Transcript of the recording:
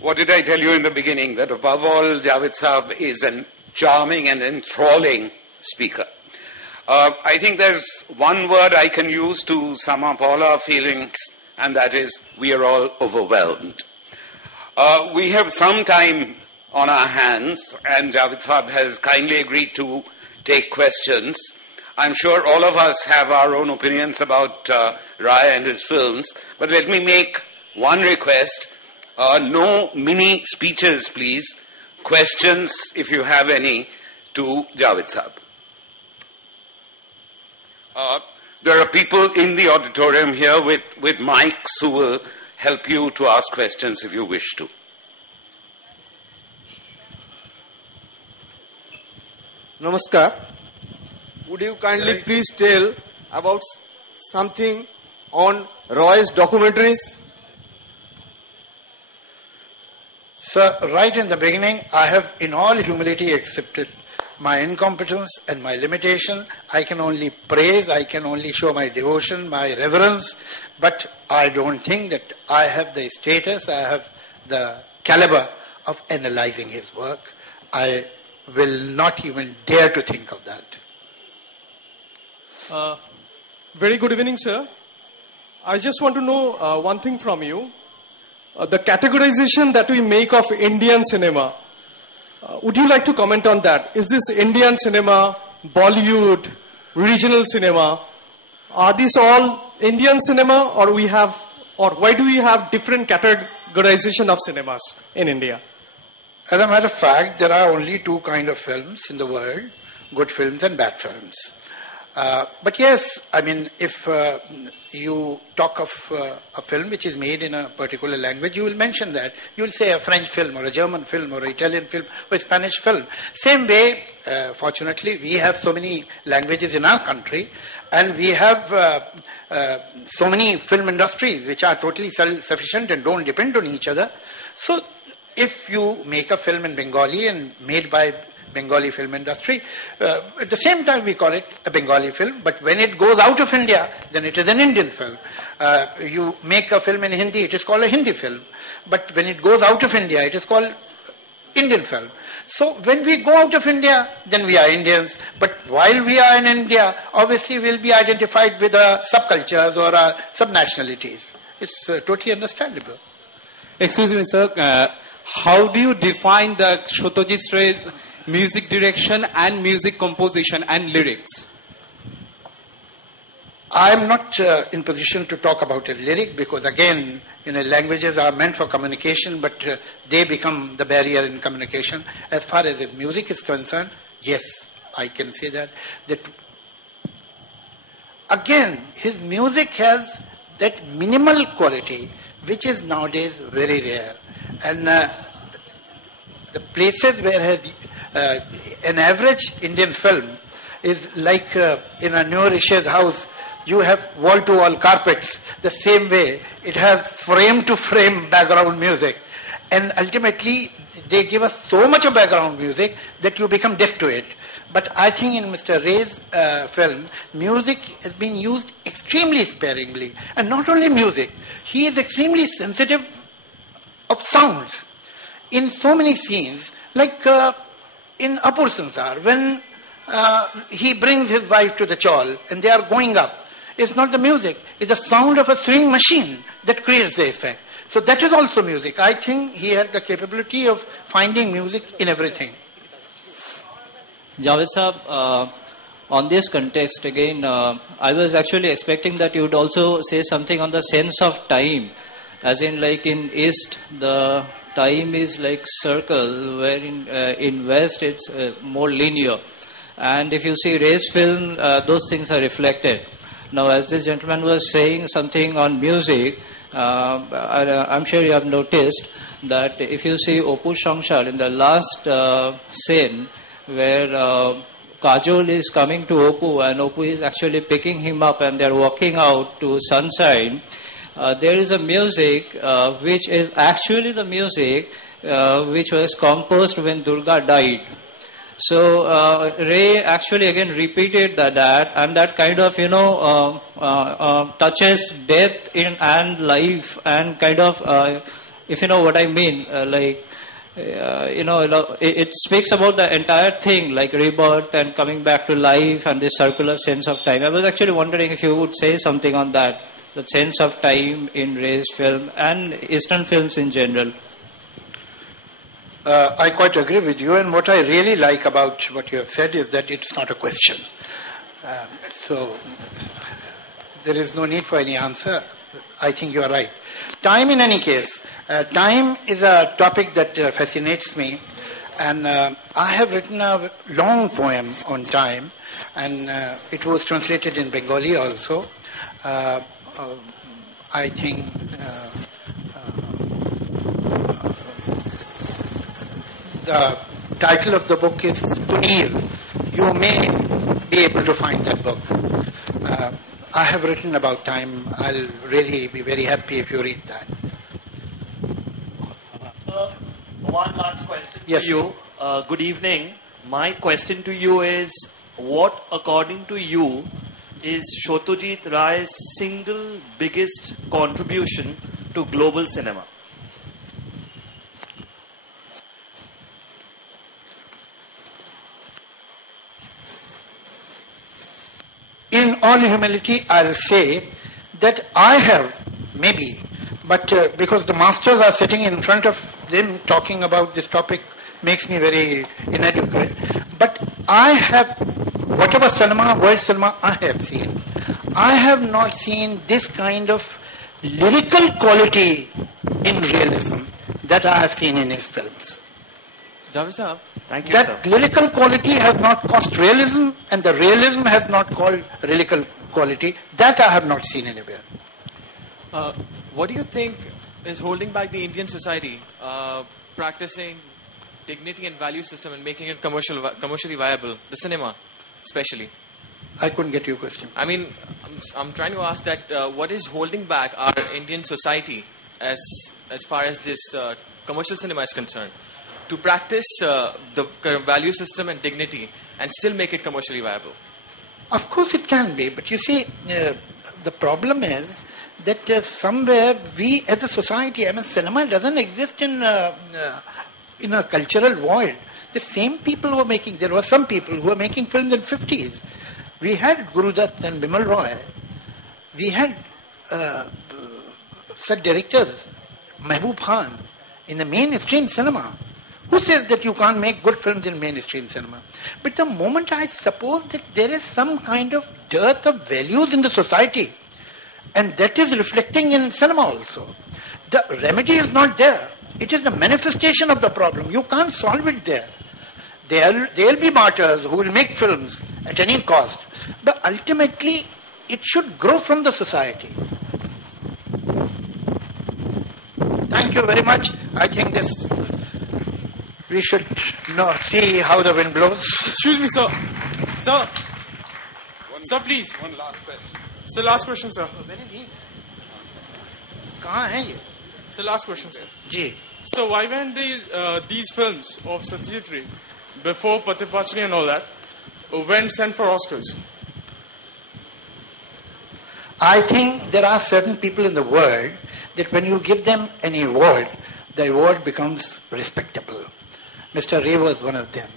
What did I tell you in the beginning? That above all, Javed Saab is a charming and enthralling speaker. I think there's one word I can use to sum up all our feelings, and that is, we are all overwhelmed. We have some time on our hands, and Javed Saab has kindly agreed to take questions. I'm sure all of us have our own opinions about Ray and his films, but let me make one request. No mini speeches, please. Questions, if you have any, to Javed Saab. There are people in the auditorium here with mics who will help you to ask questions if you wish to. Namaskar. Would you kindly please tell about something on Roy's documentaries? Sir, right in the beginning, I have in all humility accepted my incompetence and my limitation. I can only praise, I can only show my devotion, my reverence, but I don't think that I have the status, I have the caliber of analyzing his work. I will not even dare to think of that. Very good evening, sir. I just want to know one thing from you. The categorization that we make of Indian cinema, would you like to comment on that? Is this Indian cinema, Bollywood, regional cinema? Are these all Indian cinema, or why do we have different categorization of cinemas in India? As a matter of fact, there are only two kinds of films in the world, good films and bad films. But yes, I mean, if you talk of a film which is made in a particular language, you will mention that. You will say a French film or a German film or an Italian film or a Spanish film. Same way, fortunately, we have so many languages in our country, and we have so many film industries which are totally self-sufficient and don't depend on each other. So, if you make a film in Bengali and made by Bengali film industry, at the same time we call it a Bengali film, but when it goes out of India, then it is an Indian film. You make a film in Hindi, it is called a Hindi film, but when it goes out of India, it is called Indian film. So when we go out of India, then we are Indians, but while we are in India, obviously we'll be identified with subcultures or subnationalities. It's totally understandable. Excuse me, sir. How do you define the Satyajit Ray's music direction and music composition and lyrics? I am not in position to talk about his lyric because, again, languages are meant for communication, but they become the barrier in communication. As far as his music is concerned, yes, I can say that. Again, his music has that minimal quality, which is nowadays very rare. And the places where an average Indian film is like in a New Rishi's house, you have wall-to-wall carpets. The same way, it has frame-to-frame background music. And ultimately, they give us so much of background music that you become deaf to it. But I think in Mr. Ray's film, music is being used extremely sparingly. And not only music, he is extremely sensitive of sounds. In so many scenes, like in Apur Sansar, when he brings his wife to the chawl and they are going up, it's not the music, it's the sound of a swing machine that creates the effect. So that is also music. I think he had the capability of finding music in everything. Javed Saab, on this context again, I was actually expecting that you would also say something on the sense of time. As in, like in East, the time is like circle, where in West it's more linear. And if you see Ray's film, those things are reflected. Now, as this gentleman was saying something on music, I'm sure you have noticed that if you see Opu Shangshar in the last scene, where Kajol is coming to Opu and Opu is actually picking him up and they're walking out to Sunshine, there is a music which is actually the music which was composed when Durga died. So Ray actually again repeated that, and that kind of touches death and life, and kind of if you know what I mean, it speaks about the entire thing, like rebirth and coming back to life and this circular sense of time. I was actually wondering if you would say something on that, the sense of time in Ray's film and Eastern films in general. I quite agree with you, and what I really like about what you have said is that it's not a question. So there is no need for any answer. I think you are right. Time, in any case, time is a topic that fascinates me, and I have written a long poem on time, and it was translated in Bengali also. I think the title of the book is Tunir. You may be able to find that book. I have written about time. I'll really be very happy if you read that. Sir, one last question Yes. to you. Good evening. My question to you is, what, according to you, is Satyajit Ray's single biggest contribution to global cinema? In all humility, I'll say that I have, maybe, but because the masters are sitting in front of them talking about this topic makes me very inadequate. But I have, whatever cinema, world cinema I have seen, I have not seen this kind of lyrical quality in realism that I have seen in his films. Javed sir, thank you, That sir. lyrical quality has not caused realism, and the realism has not called lyrical quality. That I have not seen anywhere. What do you think is holding back the Indian society practicing dignity and value system and making it commercially viable, the cinema especially? I couldn't get your question. I mean, I'm trying to ask that what is holding back our Indian society as far as this commercial cinema is concerned to practice the value system and dignity and still make it commercially viable? Of course it can be, but you see, the problem is that somewhere we as a society, I mean, cinema doesn't exist in a cultural void. The same people were making, there were some people who were making films in 50s. We had Guru Dutt and Bimal Roy. We had such directors, Mehboob Khan, in the mainstream cinema. Who says that you can't make good films in mainstream cinema? But the moment I suppose that there is some kind of dearth of values in the society, and that is reflecting in cinema also, the remedy is not there. It is the manifestation of the problem. You can't solve it there. There will be martyrs who will make films at any cost. But ultimately, it should grow from the society. Thank you very much. I think we should see how the wind blows. Excuse me, sir. Sir, please. One last question. Sir, last question, sir. Where is he? कहाँ है ये? Sir, last question, sir. Ji. So why weren't these films of Satyajit Ray, before Patipachni and all that, went sent for Oscars? I think there are certain people in the world that when you give them an award, the award becomes respectable. Mr. Ray was one of them.